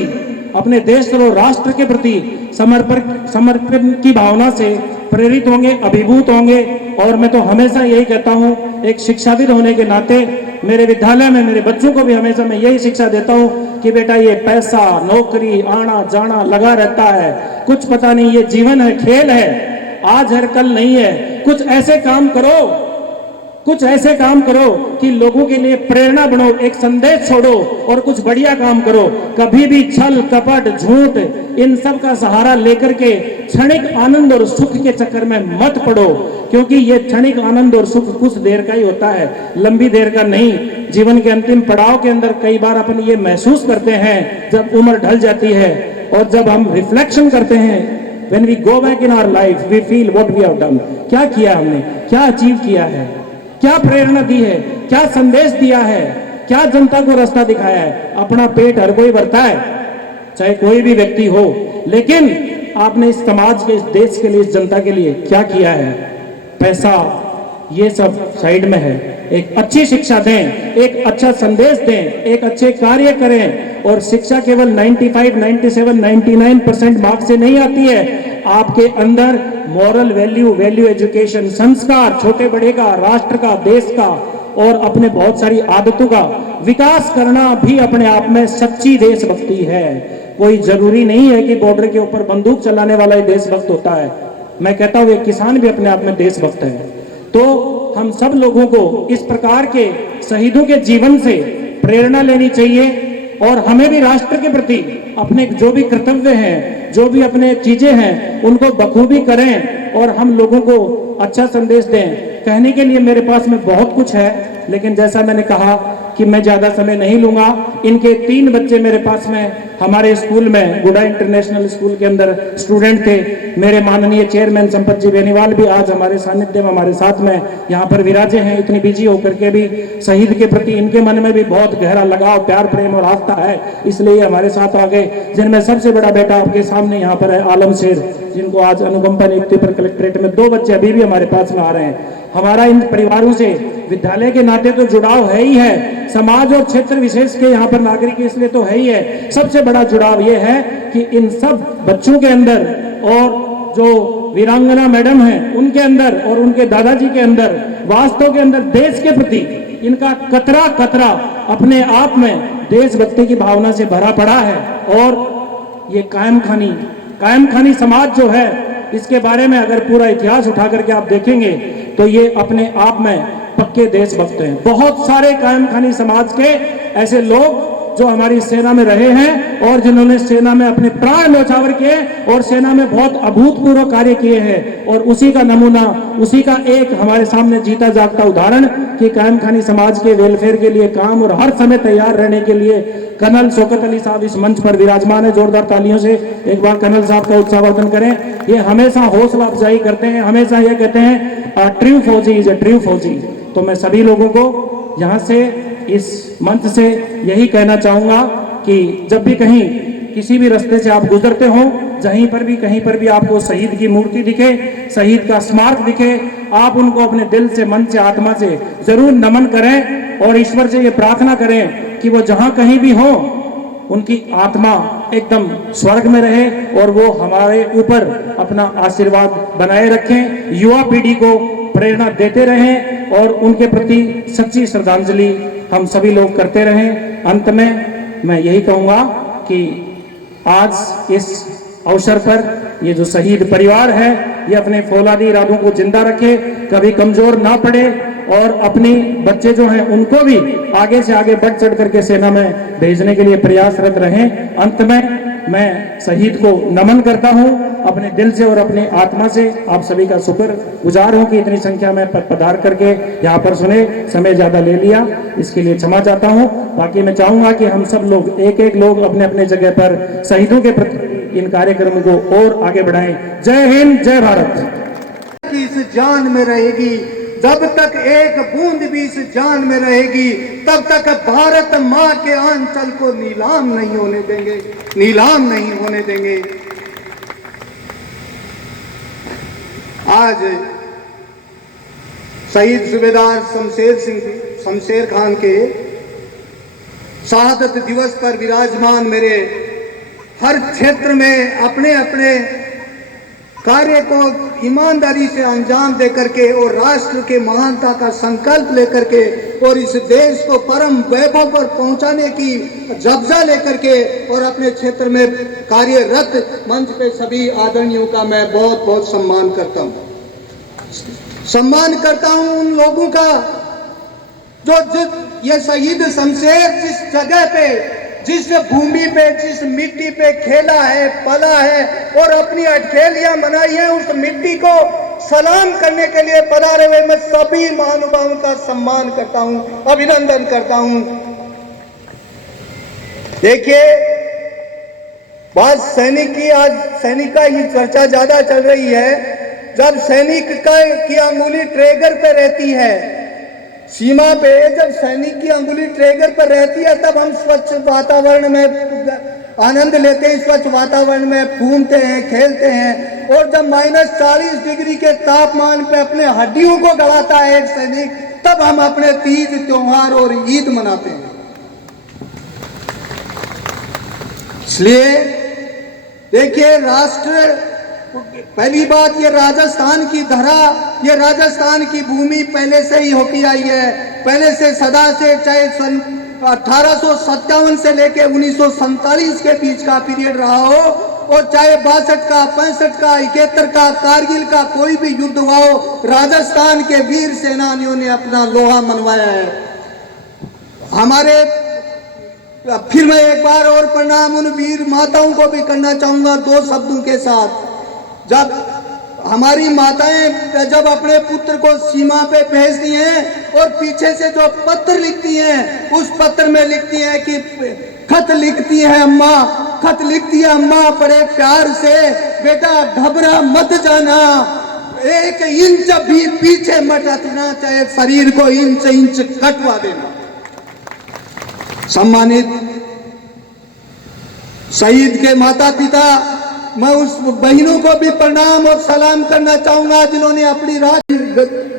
अपने देश और राष्ट्र के प्रति समर्पण की भावना से प्रेरित होंगे, अभिभूत होंगे। और मैं तो हमेशा यही कहता हूँ, एक शिक्षाविद होने के नाते मेरे विद्यालय में मेरे बच्चों को भी हमेशा मैं यही शिक्षा देता हूँ कि बेटा ये पैसा, नौकरी, आना जाना लगा रहता है, कुछ पता नहीं, ये जीवन है, खेल है, आज है कल नहीं है। कुछ ऐसे काम करो, कुछ ऐसे काम करो कि लोगों के लिए प्रेरणा बनो, एक संदेश छोड़ो और कुछ बढ़िया काम करो। कभी भी छल कपट झूठ इन सब का सहारा लेकर के क्षणिक आनंद और सुख के चक्कर में मत पड़ो, क्योंकि ये क्षणिक आनंद और सुख कुछ देर का ही होता है, लंबी देर का नहीं। जीवन के अंतिम पड़ाव के अंदर कई बार अपन ये महसूस करते हैं जब उम्र ढल जाती है, और जब हम रिफ्लेक्शन करते हैं, when we go back in our life we feel what we have done, क्या किया हमने, क्या अचीव किया है, क्या प्रेरणा दी है, क्या संदेश दिया है, क्या जनता को रास्ता दिखाया है। अपना पेट हर कोई भरता है, चाहे कोई भी व्यक्ति हो, लेकिन आपने इस समाज के, इस देश के लिए, इस जनता के लिए क्या किया है। पैसा ये सब साइड में है, एक अच्छी शिक्षा दें, एक अच्छा संदेश दें, एक अच्छे कार्य करें। और शिक्षा केवल 95, 97, 99% मार्क्स से नहीं आती है, आपके अंदर मॉरल वैल्यू, वैल्यू एजुकेशन, संस्कार, छोटे बड़े का, राष्ट्र का, देश का और अपने बहुत सारी आदतों का विकास करना भी अपने आप में सच्ची देशभक्ति है। कोई जरूरी नहीं है कि बॉर्डर के ऊपर बंदूक चलाने वाला ही देशभक्त होता है। मैं कहता हूँ एक किसान भी अपने आप में देशभक्त है। तो हम सब लोगों को इस प्रकार के शहीदों के जीवन से प्रेरणा लेनी चाहिए, और हमें भी राष्ट्र के प्रति अपने जो भी कर्तव्य हैं, जो भी अपने चीजें हैं, उनको बखूबी करें और हम लोगों को अच्छा संदेश दें। कहने के लिए मेरे पास में बहुत कुछ है, लेकिन जैसा मैंने कहा कि मैं ज्यादा समय नहीं लूंगा। इनके 3 बच्चे मेरे पास में हमारे स्कूल में, गुडा इंटरनेशनल स्कूल के अंदर स्टूडेंट थे। मेरे माननीय चेयरमैन संपत जी बेनीवाल भी आज हमारे सानिध्य में, हमारे साथ में यहाँ पर विराजे हैं। इतनी बिजी होकर के भी शहीद के प्रति इनके मन में भी बहुत गहरा लगाव, प्यार, प्रेम और आस्था है, इसलिए हमारे साथ आ गए। जिनमें सबसे बड़ा बेटा आपके सामने यहाँ पर है, आलम शेर, जिनको आज अनुकंपा नियुक्ति पर कलेक्ट्रेट में 2 बच्चे अभी भी हमारे पास में आ रहे हैं। हमारा इन परिवारों से विद्यालय के नाते तो जुड़ाव है ही है, समाज और क्षेत्र विशेष के यहाँ पर नागरिक इसलिए तो है ही है। सबसे बड़ा जुड़ाव ये है कि इन सब बच्चों के अंदर और जो वीरांगना मैडम हैं उनके अंदर और उनके दादाजी के अंदर वास्तव के अंदर देश के प्रति इनका कतरा कतरा अपने आप में देशभक्ति की भावना से भरा पड़ा है। और ये कायम खानी समाज जो है, इसके बारे में अगर पूरा इतिहास उठा करके आप देखेंगे तो ये अपने आप में पक्के देशभक्त हैं। बहुत सारे कायम खानी समाज के ऐसे लोग जो हमारी सेना में रहे हैं और जिन्होंने सेना में अपने प्राण न्यौछावर किए और सेना में बहुत अभूतपूर्व कार्य किए हैं, और उसी का नमूना, उसी का एक हमारे सामने जीता जागता उदाहरण कि कायम खानी समाज के वेलफेयर के लिए काम और हर समय तैयार रहने के लिए कर्नल शौकत अली साहब इस मंच पर विराजमान है। जोरदार तालियों से एक बार कर्नल साहब का उत्साहवर्धन करें। ये हमेशा हौसला अफजाई करते हैं, हमेशा ये कहते हैं ट्रू फौजी इज ए ट्रू फौजी। तो मैं सभी लोगों को यहाँ से, इस मंच से यही कहना चाहूंगा कि जब भी कहीं किसी भी रास्ते से आप गुजरते हो, जहीं पर भी कहीं पर भी आपको शहीद की मूर्ति दिखे, शहीद का स्मारक दिखे, आप उनको अपने दिल से, मन से, आत्मा से जरूर नमन करें और ईश्वर से ये प्रार्थना करें कि वो जहां कहीं भी हो उनकी आत्मा एकदम स्वर्ग में रहे और वो हमारे ऊपर अपना आशीर्वाद बनाए रखें, युवा पीढ़ी को प्रेरणा देते रहें और उनके प्रति सच्ची श्रद्धांजलि हम सभी लोग करते रहें। अंत में मैं यही कहूंगा कि आज इस अवसर पर ये जो शहीद परिवार है ये अपने फौलादी इरादों को जिंदा रखे, कभी कमजोर ना पड़े और अपनी बच्चे जो हैं उनको भी आगे से आगे बढ़ चढ़ करके सेना में भेजने के लिए प्रयासरत रहें। अंत में मैं शहीद को नमन करता हूं अपने दिल से और अपनी आत्मा से। आप सभी का शुक्र गुजार हूं कि इतनी संख्या में पधार करके यहाँ पर सुने। समय ज्यादा ले लिया, इसके लिए क्षमा चाहता हूं। बाकी मैं चाहूंगा कि हम सब लोग एक एक लोग अपने अपने जगह पर शहीदों के प्रति इन कार्यक्रम को और आगे बढ़ाएं। जय हिंद, जय भारत। इस जान में रहेगी, जब तक एक बूंद भी इस जान में रहेगी, तब तक भारत माँ के आंचल को नीलाम नहीं होने देंगे, नीलाम नहीं होने देंगे। आज शहीद सूबेदार शमशेर खान के शहादत दिवस पर विराजमान मेरे हर क्षेत्र में अपने अपने कार्य को ईमानदारी से अंजाम देकर के और राष्ट्र के महानता का संकल्प लेकर के और इस देश को परम वैभव पर पहुंचाने की जब्जा लेकर के और अपने क्षेत्र में कार्यरत मंच पे सभी आदरणीयों का मैं बहुत बहुत सम्मान करता हूं उन लोगों का जो ये शहीद शमशेर जिस जगह पे, जिस भूमि पे, जिस मिट्टी पे खेला है, पला है और अपनी अटखेलियां बनाई है, उस मिट्टी को सलाम करने के लिए पधारे हुए मैं सभी महानुभावों का सम्मान करता हूं, अभिनंदन करता हूं। देखिए, बात सैनिक की, आज सैनिक का ही चर्चा ज्यादा चल रही है। जब सैनिक की अंगुली ट्रिगर पे रहती है, सीमा पे जब सैनिक की अंगुली ट्रिगर पर रहती है, तब हम स्वच्छ वातावरण में आनंद लेते हैं, स्वच्छ वातावरण में घूमते हैं, खेलते हैं। और जब -40 डिग्री के तापमान पे अपने हड्डियों को गलाता है एक सैनिक, तब हम अपने तीज त्योहार और ईद मनाते हैं। इसलिए देखिए, राष्ट्र, पहली बात, ये राजस्थान की धरा, ये राजस्थान की भूमि पहले से ही होती आई है, पहले से सदा से, चाहे सन 1857 से लेके 1947 के बीच का पीरियड रहा हो, और चाहे 62 का, 65 का, 71 का, कारगिल का कोई भी युद्ध हुआ हो, राजस्थान के वीर सेनानियों ने अपना लोहा मनवाया है। हमारे, फिर मैं एक बार और प्रणाम उन वीर माताओं को भी करना चाहूंगा 2 शब्दों के साथ। जब हमारी माताएं जब अपने पुत्र को सीमा पे भेजती हैं और पीछे से जो पत्र लिखती हैं, उस पत्र में लिखती हैं कि खत लिखती है अम्मा, खत लिखती है अम्मा बड़े प्यार से, बेटा घबरा मत जाना, 1 इंच भी पीछे मत हटना, चाहे शरीर को इंच इंच कटवा देना। सम्मानित शहीद के माता पिता, मैं उस बहनों को भी प्रणाम और सलाम करना चाहूंगा जिन्होंने अपनी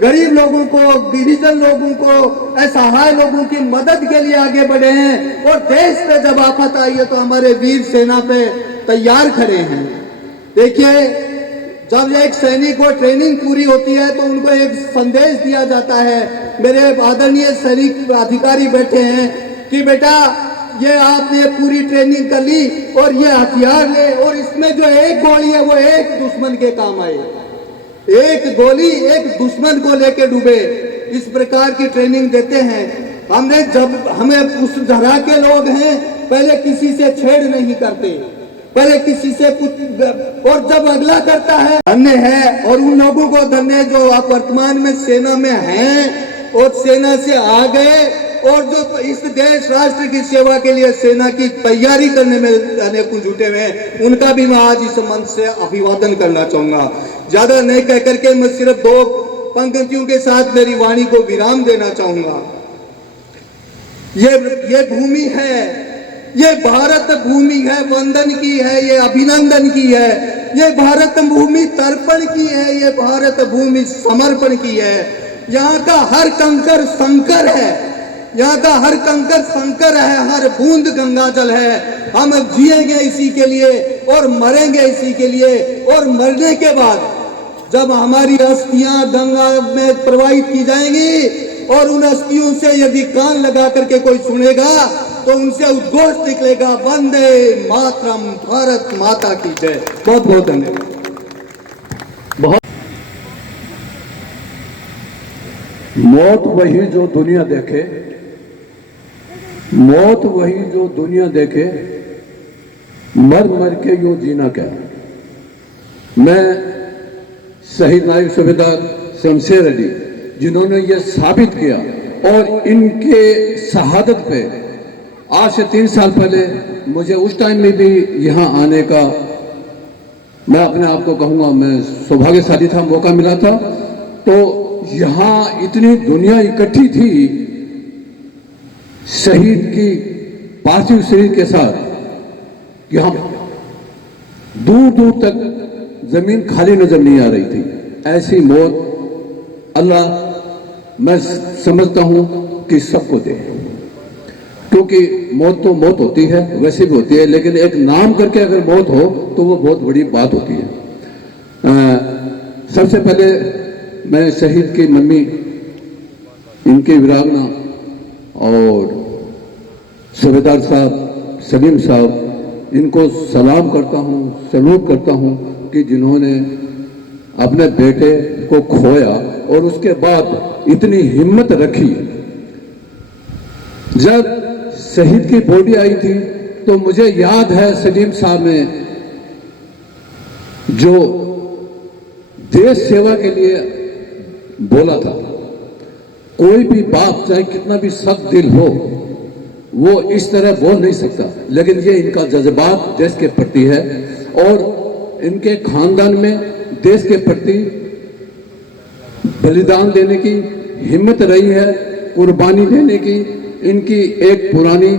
गरीब लोगों को, गिरिजन लोगों को, असहाय लोगों की मदद के लिए आगे बढ़े हैं। और देश पे जब आफत आई है तो हमारे वीर सेना पे तैयार खड़े हैं। देखिए, जब एक सैनिक को ट्रेनिंग पूरी होती है तो उनको एक संदेश दिया जाता है। मेरे आदरणीय सैनिक अधिकारी बैठे हैं कि बेटा, ये आपने पूरी ट्रेनिंग कर ली और ये हथियार ले, और इसमें जो एक गोली है वो एक दुश्मन के काम आए, एक गोली एक दुश्मन को लेके डूबे, इस प्रकार की ट्रेनिंग देते हैं। हमने, जब हमें उस तरह के लोग हैं, पहले किसी से छेड़ नहीं करते, पहले किसी से कुछ, और जब अगला करता है धन्य है। और उन लोगों को धन्य जो आप वर्तमान में सेना में हैं और सेना से आ गए और जो इस देश राष्ट्र की सेवा के लिए सेना की तैयारी करने में अनेकों जुटे हुए हैं, उनका भी मैं आज इस मंच से अभिवादन करना चाहूंगा। ज्यादा नहीं कह करके मैं सिर्फ 2 पंक्तियों के साथ मेरी वाणी को विराम देना चाहूंगा। ये भूमि है, ये भारत भूमि है, वंदन की है, ये अभिनंदन की है, ये भारत भूमि तर्पण की है, ये भारत भूमि समर्पण की है। यहाँ का हर कंकर शंकर है, यहाँ का हर कंकर शंकर है, हर बूंद गंगा जल है। हम जिएंगे इसी के लिए और मरेंगे इसी के लिए, और मरने के बाद जब हमारी अस्थियां गंगा में प्रवाहित की जाएंगी और उन अस्थियों से यदि कान लगा करके कोई सुनेगा तो उनसे उद्घोष निकलेगा, वंदे मातरम, भारत माता की जय। बहुत बहुत धन्यवाद। मौत वही जो दुनिया देखे, मौत वही जो दुनिया देखे, मर मर के यूं जीना क्या। मैं शहीद नायब सूबेदार शमशेर अली, जिन्होंने ये साबित किया, और इनके शहादत पे आज से 3 साल पहले मुझे उस टाइम में भी यहाँ आने का, मैं अपने आप को कहूँगा मैं सौभाग्यशाली था, मौका मिला था। तो यहाँ इतनी दुनिया इकट्ठी थी शहीद की पार्थिव शरीर के साथ कि हम दूर दूर तक जमीन खाली नजर नहीं आ रही थी। ऐसी मौत अल्लाह मैं समझता हूं कि सबको दे, क्योंकि मौत तो मौत होती है, वैसे भी होती है, लेकिन एक नाम करके अगर मौत हो तो वो बहुत बड़ी बात होती है। सबसे पहले मैं शहीद की मम्मी, इनके विरागना और सूबेदार साहब सलीम साहब, इनको सलाम करता हूँ, सल्यूट करता हूँ कि जिन्होंने अपने बेटे को खोया और उसके बाद इतनी हिम्मत रखी। जब शहीद की बॉडी आई थी तो मुझे याद है सलीम साहब ने जो देश सेवा के लिए बोला था, कोई भी बाप चाहे कितना भी सख्त दिल हो वो इस तरह बोल नहीं सकता, लेकिन ये इनका जज्बात देश के प्रति है और इनके खानदान में देश के प्रति बलिदान देने की हिम्मत रही है, कुर्बानी देने की इनकी एक पुरानी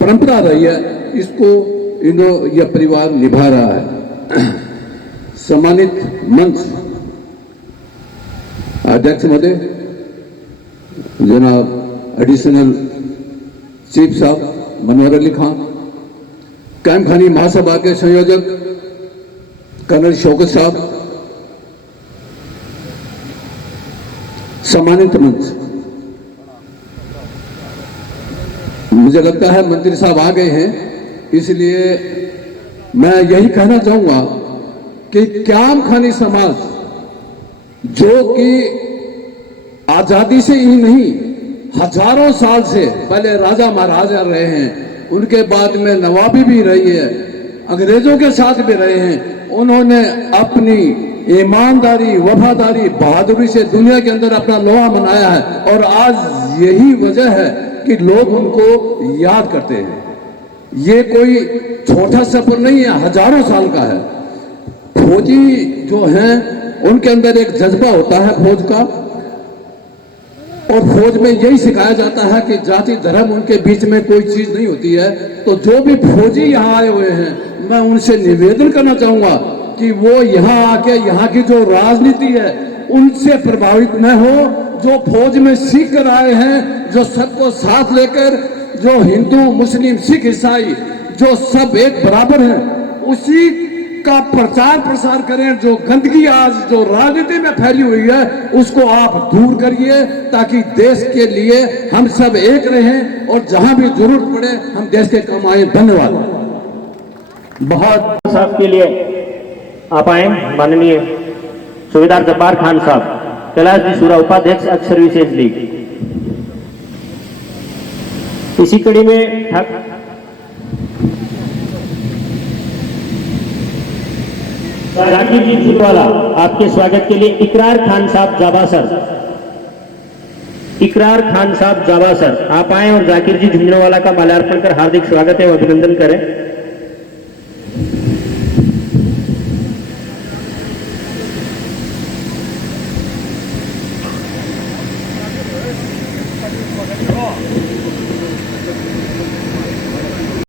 परंपरा रही है, इसको यह परिवार निभा रहा है। सम्मानित मंच अध्यक्ष महोदय, जनाब एडिशनल चीफ साहब मनोहर अली खान, कैंप खानी महासभा के संयोजक कर्नल शौकत साहब, सम्मानित मंच, मुझे लगता है मंत्री साहब आ गए हैं, इसलिए मैं यही कहना चाहूंगा कि कैंप खानी समाज जो कि आजादी से ही नहीं हजारों साल से पहले राजा महाराजा रहे हैं, उनके बाद में नवाबी भी रही है, अंग्रेजों के साथ भी रहे हैं, उन्होंने अपनी ईमानदारी, वफादारी, बहादुरी से दुनिया के अंदर अपना लोहा मनाया है और आज यही वजह है कि लोग उनको याद करते हैं। ये कोई छोटा सफर नहीं है, हजारों साल का है। फौजी जो हैं उनके अंदर एक जज्बा होता है फौज का, और फौज में यही सिखाया जाता है कि जाति धर्म उनके बीच में कोई चीज नहीं होती है। तो जो भी फौजी यहाँ आए हुए हैं, मैं उनसे निवेदन करना चाहूंगा कि वो यहाँ आके यहाँ की जो राजनीति है उनसे प्रभावित न हो। जो फौज में सीख कर आए हैं, जो सबको साथ लेकर, जो हिंदू मुस्लिम सिख ईसाई जो सब एक बराबर हैं, उसी का प्रचार प्रसार करें। जो गंदगी आज जो राजनीति में फैली हुई है उसको आप दूर करिए, ताकि देश के लिए हम सब एक रहें और जहां भी जरूरत पड़े हम देश के काम आए। धन्यवाद। बहुत साहब के लिए आप आए माननीय सूबेदार जब्बार खान साहब, कैलाश जी सूरा, उपाध्यक्ष एक्स सर्विसेज लीग। इसी कड़ी में जाकिर जी झुंझुनवाला, आपके स्वागत के लिए इकरार खान साहब जाबासर, इकरार खान साहब जाबासर, आप आए और जाकिर जी झुंझुनवाला का माल्यार्पण कर हार्दिक स्वागत है, अभिनंदन करें।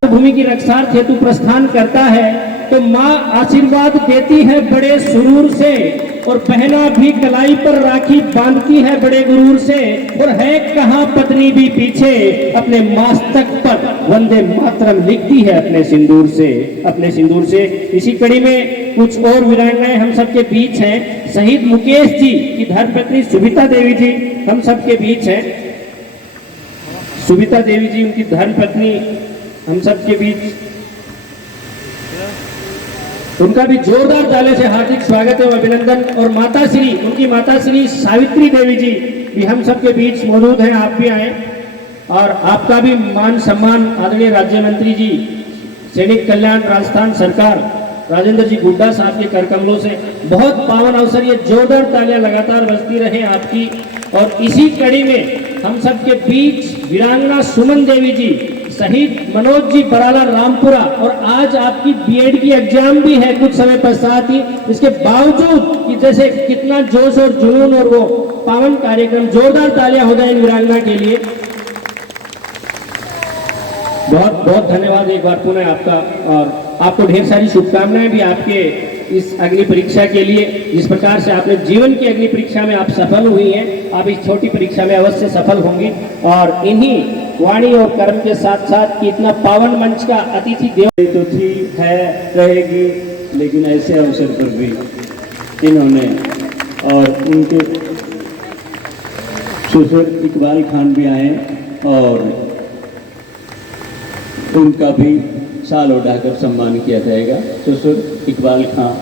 भूमि की रक्षार्थ हेतु प्रस्थान करता है तो माँ आशीर्वाद देती है बड़े सुरूर से, और बहना भी कलाई पर राखी बांधती है बड़े गुरूर से, और है कहाँ पत्नी भी पीछे अपने मस्तक पर वंदे मातरम लिखती है अपने सिंदूर से, अपने सिंदूर से। इसी कड़ी में कुछ और वीरांगनाएं हम सबके बीच हैं। शहीद मुकेश जी की धर्मपत्नी सुविता देवी जी हम सबके बीच हैं। सुविता देवी जी उनकी धर्मपत्नी हम सबके बीच। उनका भी जोरदार ताले से हार्दिक स्वागत एवं अभिनंदन। और माता श्री, उनकी माता श्री सावित्री देवी जी भी हम सबके बीच मौजूद हैं, आप भी आए और आपका भी मान सम्मान आदरणीय राज्य मंत्री जी सैनिक कल्याण राजस्थान सरकार राजेंद्र जी गुड्डा साहब के कर कमलों से बहुत पावन अवसर। ये जोरदार तालियां लगातार बजती रहे आपकी। और इसी कड़ी में हम सबके बीच वीरांगना सुमन देवी जी शहीद मनोज जी बराला रामपुरा, और आज आपकी बीएड की एग्जाम भी है कुछ समय पश्चात ही, इसके बावजूद कि जैसे कितना जोश और जुनून और वो पावन कार्यक्रम, जोरदार तालियां हो जाए वीरांगना के लिए। बहुत बहुत धन्यवाद एक बार पुनः आपका, और आपको ढेर सारी शुभकामनाएं भी आपके इस अग्नि परीक्षा के लिए। जिस प्रकार से आपने जीवन की अग्नि परीक्षा में आप सफल हुई हैं, आप इस छोटी परीक्षा में अवश्य सफल होंगी। और इन्हीं वाणी और कर्म के साथ साथ कि इतना पावन मंच का अतिथि देव तो थी है रहेगी, लेकिन ऐसे अवसर पर भी इन्होंने और उनके ससुर इकबाल खान भी आए और उनका भी साल उठाकर सम्मान किया जाएगा। ससुर इकबाल खान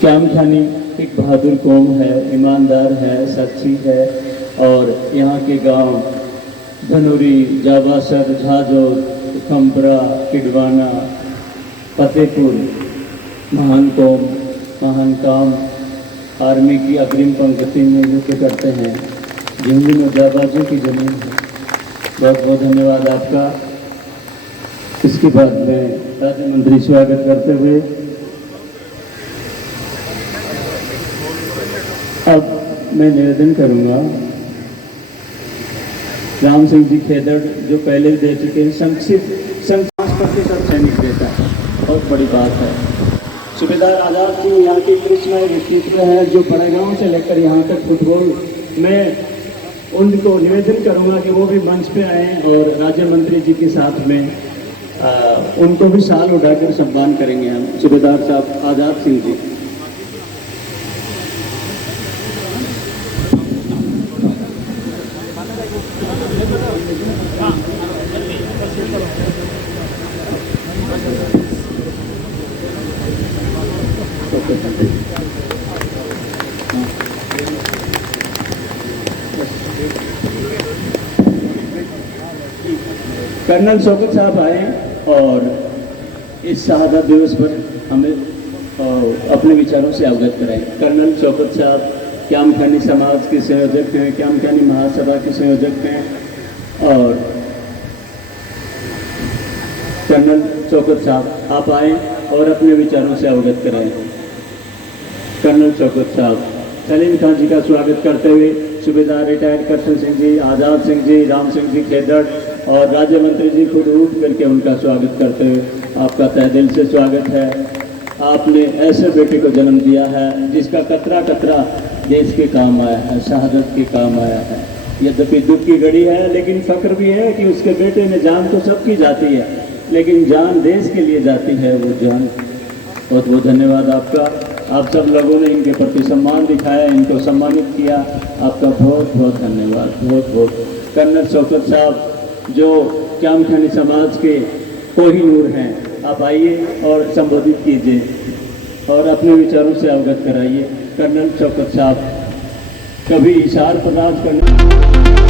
क्याम खानी एक बहादुर कौम है, ईमानदार है, सच्ची है और यहाँ के गांव धनुरी, जावासर, झाजो, खम्बरा, किडवाना, फतेहपुर महान कौम, महान काम आर्मी की अग्रिम पंक्ति में युद्ध करते हैं, जिन जाबाजों की जमीन है। बहुत बहुत धन्यवाद आपका। इसके बाद में राज्य मंत्री स्वागत करते हुए अब मैं निवेदन करूंगा राम सिंह जी खेदड़ जो पहले भी दे चुके हैं, संक्षिप्त 5% सैनिक देता है, बहुत बड़ी बात है। सूबेदार आजाद सिंह यहाँ के कृष्णमय व्यक्तित्व है जो बड़े गांव से लेकर यहाँ तक फुटबॉल में, उनको निवेदन करूंगा कि वो भी मंच पे आए और राज्य मंत्री जी के साथ में उनको भी साल उठाकर सम्मान करेंगे हम। सूबेदार साहब आजाद सिंह जी। कर्नल शौकत साहब आए और इस शहादत दिवस पर हमें अपने विचारों से अवगत कराएं। कर्नल शौकत साहब क्याम खानी समाज के संयोजक हैं, क्याम खानी महासभा के संयोजक हैं और कर्नल शौकत साहब आप आए और अपने विचारों से अवगत कराएं। कर्नल शौकत साहब। सलीम खान जी का स्वागत करते हुए सूबेदार रिटायर्ड करशन सिंह जी, आज़ाद सिंह जी, राम सिंह जी खेदड़ और राज्य मंत्री जी खुद उठ करके उनका स्वागत करते हुए आपका तहे दिल से स्वागत है। आपने ऐसे बेटे को जन्म दिया है जिसका कतरा कतरा देश के काम आया है, शहादत के काम आया है। यद्यपि दुख की घड़ी है लेकिन फख्र भी है कि उसके बेटे ने जान तो सबकी जाती है लेकिन जान देश के लिए जाती है वो जान। बहुत बहुत धन्यवाद आपका। आप सब लोगों ने इनके प्रति सम्मान दिखाया, इनको सम्मानित किया, आपका बहुत बहुत धन्यवाद। बहुत बहुत कर्नल शौकत साहब जो क्याम खानी समाज के कोहिनूर हैं, आप आइए और संबोधित कीजिए और अपने विचारों से अवगत कराइए। कर्नल शौकत साहब कभी इशार प्रदान करने